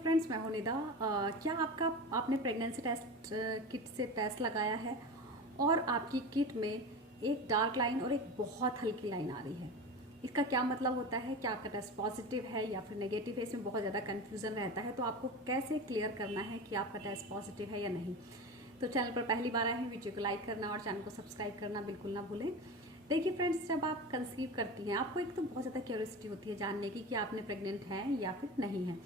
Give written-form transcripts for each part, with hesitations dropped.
Friends, मैं हूं निदा। क्या आपने प्रेगनेंसी टेस्ट किट से टेस्ट लगाया है और आपकी किट में एक डार्क लाइन और एक बहुत हल्की लाइन आ रही है? इसका क्या मतलब होता है? क्या आपका टेस्ट पॉजिटिव है या फिर नेगेटिव है? इसमें बहुत ज़्यादा कन्फ्यूज़न रहता है, तो आपको कैसे क्लियर करना है कि आपका टेस्ट पॉजिटिव है या नहीं। तो चैनल पर पहली बार आए हैं, वीडियो को लाइक करना और चैनल को सब्सक्राइब करना बिल्कुल ना भूलें। देखिए फ्रेंड्स, जब आप कंसीव करती हैं, आपको एक तो बहुत ज़्यादा क्यूरियोसिटी होती है जानने की कि आपने प्रेग्नेंट हैं या फिर नहीं है,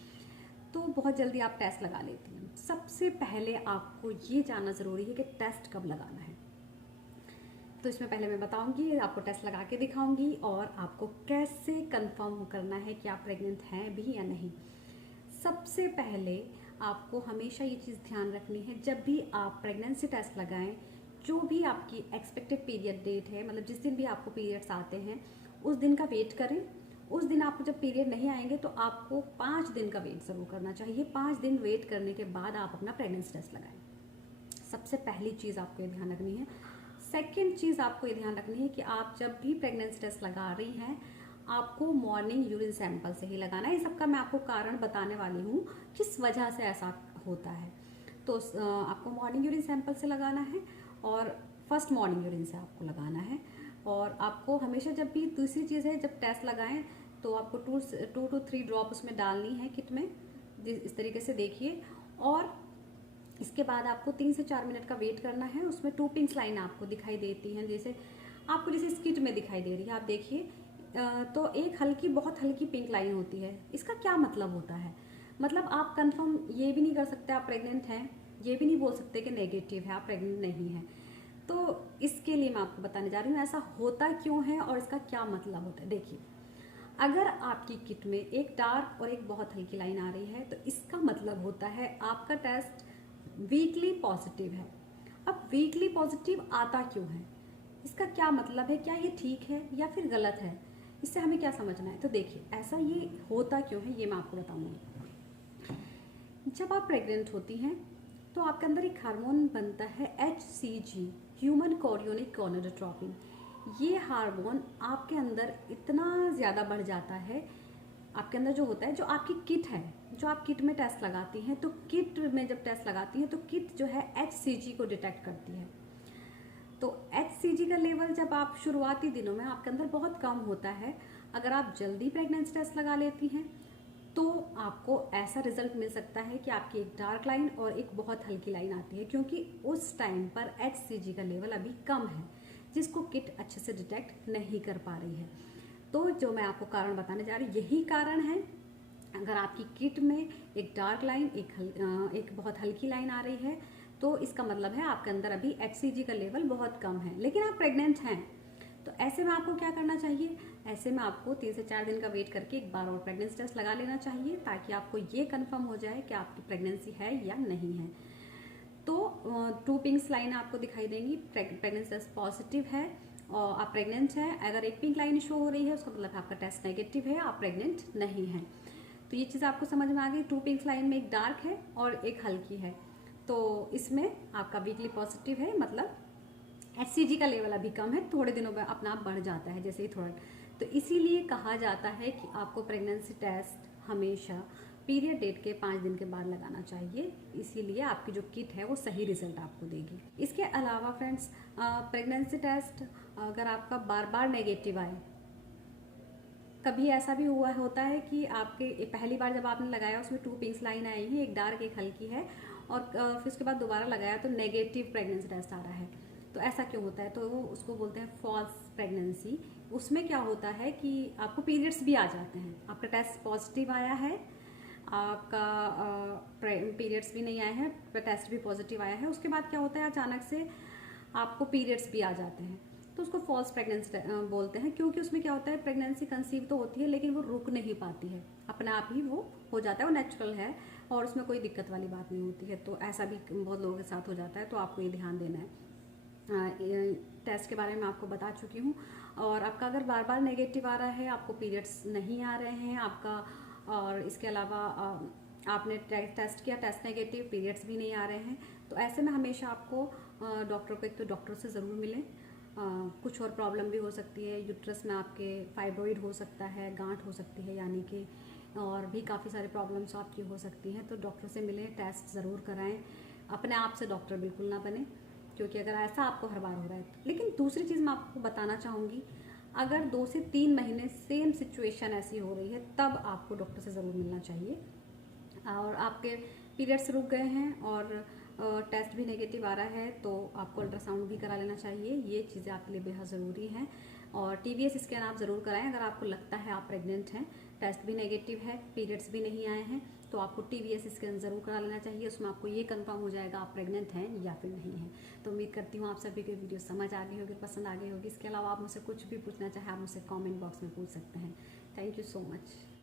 तो बहुत जल्दी आप टेस्ट लगा लेती हैं। सबसे पहले आपको ये जानना ज़रूरी है कि टेस्ट कब लगाना है। तो इसमें पहले मैं बताऊंगी, आपको टेस्ट लगा के दिखाऊंगी और आपको कैसे कंफर्म करना है कि आप प्रेग्नेंट हैं भी या नहीं। सबसे पहले आपको हमेशा ये चीज़ ध्यान रखनी है, जब भी आप प्रेगनेंसी टेस्ट लगाएं, जो भी आपकी एक्सपेक्टेड पीरियड डेट है, मतलब जिस दिन भी आपको पीरियड्स आते हैं उस दिन का वेट करें। उस दिन आपको जब पीरियड नहीं आएंगे तो आपको 5 दिन का वेट ज़रूर करना चाहिए। 5 दिन वेट करने के बाद आप अपना प्रेगनेंसी टेस्ट लगाएं। सबसे पहली चीज़ आपको ये ध्यान रखनी है। सेकेंड चीज़ आपको ये ध्यान रखनी है कि आप जब भी प्रेगनेंसी टेस्ट लगा रही हैं, आपको मॉर्निंग यूरिन सैंपल से ही लगाना है। इस सबका मैं आपको कारण बताने वाली हूँ किस वजह से ऐसा होता है। तो आपको मॉर्निंग यूरिन सैंपल से लगाना है और फर्स्ट मॉर्निंग यूरिन से आपको लगाना है। और आपको हमेशा जब भी दूसरी चीज़ है, जब टेस्ट लगाएं तो आपको 2 to 3 ड्रॉप उसमें डालनी है किट में, इस तरीके से देखिए। और इसके बाद आपको 3 से 4 मिनट का वेट करना है। उसमें 2 पिंक्स लाइन आपको दिखाई देती हैं, जैसे इस किट में दिखाई दे रही है, आप देखिए। तो एक हल्की, बहुत हल्की पिंक लाइन होती है। इसका क्या मतलब होता है? मतलब आप कंफर्म ये भी नहीं कर सकते आप प्रेग्नेंट हैं, ये भी नहीं बोल सकते कि नेगेटिव है, आप प्रेग्नेंट नहीं हैं। तो इसके लिए मैं आपको बताने जा रही हूँ ऐसा होता क्यों है और इसका क्या मतलब होता है। देखिए, अगर आपकी किट में एक डार्क और एक बहुत हल्की लाइन आ रही है तो इसका मतलब होता है आपका टेस्ट वीकली पॉजिटिव है। अब वीकली पॉजिटिव आता क्यों है, इसका क्या मतलब है? क्या ये ठीक है या फिर गलत है? इससे हमें क्या समझना है? तो देखिए, ऐसा ये होता क्यों है ये मैं आपको बताऊंगी। जब आप प्रेग्नेंट होती हैं तो आपके अंदर एक हार्मोन बनता है HCG, ह्यूमन कोरियोनिक गोनाडोट्रोपिन। ये हार्मोन आपके अंदर इतना ज़्यादा बढ़ जाता है, आपके अंदर जो होता है, जो आपकी किट है, जो आप किट में टेस्ट लगाती हैं, तो किट में जब टेस्ट लगाती हैं तो किट जो है HCG को डिटेक्ट करती है। तो HCG का लेवल जब आप शुरुआती दिनों में आपके अंदर बहुत कम होता है, अगर आप जल्दी प्रेगनेंसी टेस्ट लगा लेती हैं तो आपको ऐसा रिजल्ट मिल सकता है कि आपकी एक डार्क लाइन और एक बहुत हल्की लाइन आती है, क्योंकि उस टाइम पर HCG का लेवल अभी कम है, जिसको किट अच्छे से डिटेक्ट नहीं कर पा रही है। तो जो मैं आपको कारण बताने जा रही हूँ, यही कारण है। अगर आपकी किट में एक डार्क लाइन, एक बहुत हल्की लाइन आ रही है, तो इसका मतलब है आपके अंदर अभी HCG का लेवल बहुत कम है, लेकिन आप प्रेग्नेंट हैं। तो ऐसे में आपको क्या करना चाहिए? ऐसे में आपको 3 से 4 दिन का वेट करके एक बार और प्रेगनेंसी टेस्ट लगा लेना चाहिए, ताकि आपको ये कंफर्म हो जाए कि आपकी प्रेगनेंसी है या नहीं है। तो 2 पिंक्स लाइन आपको दिखाई देंगी, प्रेगनेंसी टेस्ट पॉजिटिव है और आप प्रेग्नेंट हैं। अगर एक पिंक लाइन शो हो रही है, उसका मतलब आपका टेस्ट नेगेटिव है, आप प्रेग्नेंट नहीं हैं। तो ये चीज़ आपको समझ में आ गई। 2 पिंक्स लाइन में एक डार्क है और एक हल्की है, तो इसमें आपका वीकली पॉजिटिव है, मतलब HCG का लेवल अभी कम है, थोड़े दिनों में अपना आप बढ़ जाता है जैसे ही थोड़ा। तो इसीलिए कहा जाता है कि आपको प्रेगनेंसी टेस्ट हमेशा पीरियड डेट के 5 दिन के बाद लगाना चाहिए, इसीलिए आपकी जो किट है वो सही रिजल्ट आपको देगी। इसके अलावा फ्रेंड्स, प्रेगनेंसी टेस्ट अगर आपका बार बार नेगेटिव आए, कभी ऐसा भी हुआ होता है कि आपके पहली बार जब आपने लगाया उसमें 2 पिंक्स लाइन आई हैं, एक डार्क एक हल्की है, और फिर उसके बाद दोबारा लगाया तो नेगेटिव प्रेगनेंसी टेस्ट आ रहा है। तो ऐसा क्यों होता है? तो वो उसको बोलते हैं फॉल्स प्रेगनेंसी। उसमें क्या होता है कि आपको पीरियड्स भी आ जाते हैं, आपका टेस्ट पॉजिटिव आया है, आपका पीरियड्स भी नहीं आए हैं, टेस्ट भी पॉजिटिव आया है, उसके बाद क्या होता है अचानक से आपको पीरियड्स भी आ जाते हैं, तो उसको फॉल्स प्रेगनेंसी बोलते हैं। क्योंकि उसमें क्या होता है, प्रेगनेंसी कंसीव तो होती है लेकिन वो रुक नहीं पाती है, अपने आप ही वो हो जाता है, वो नेचुरल है और उसमें कोई दिक्कत वाली बात नहीं होती है। तो ऐसा भी बहुत लोगों के साथ हो जाता है, तो आपको ये ध्यान देना है। टेस्ट के बारे में आपको बता चुकी हूँ। और आपका अगर बार बार नेगेटिव आ रहा है, आपको पीरियड्स नहीं आ रहे हैं आपका, और इसके अलावा आपने टेस्ट किया, टेस्ट नेगेटिव, पीरियड्स भी नहीं आ रहे हैं, तो ऐसे में हमेशा आपको डॉक्टर को, एक तो डॉक्टर से ज़रूर मिलें। कुछ और प्रॉब्लम भी हो सकती है, यूट्रस में आपके फाइब्रॉइड हो सकता है, गांठ हो सकती है, यानी कि और भी काफ़ी सारी प्रॉब्लम्स आपकी हो सकती हैं। तो डॉक्टर से मिलें, टेस्ट ज़रूर कराएं, अपने आप से डॉक्टर बिल्कुल ना बने, क्योंकि अगर ऐसा आपको हर बार हो रहा है तो। लेकिन दूसरी चीज़ मैं आपको बताना चाहूँगी, अगर 2 से 3 महीने सेम सिचुएशन ऐसी हो रही है तब आपको डॉक्टर से ज़रूर मिलना चाहिए। और आपके पीरियड्स रुक गए हैं और टेस्ट भी नेगेटिव आ रहा है तो आपको अल्ट्रासाउंड भी करा लेना चाहिए। ये चीज़ें आपके लिए बेहद ज़रूरी हैं। और TVS स्कैन आप ज़रूर कराएं अगर आपको लगता है आप प्रेग्नेंट हैं, टेस्ट भी नेगेटिव है, पीरियड्स भी नहीं आए हैं, तो आपको TVS स्कैन ज़रूर करा लेना चाहिए। उसमें आपको ये कंफर्म हो जाएगा आप प्रेग्नेंट हैं या फिर नहीं हैं। तो उम्मीद करती हूँ आप सभी को वीडियो समझ आ गई होगी, पसंद आ गई होगी। इसके अलावा आप मुझसे कुछ भी पूछना चाहें आप मुझसे कॉमेंट बॉक्स में पूछ सकते हैं। Thank you so much.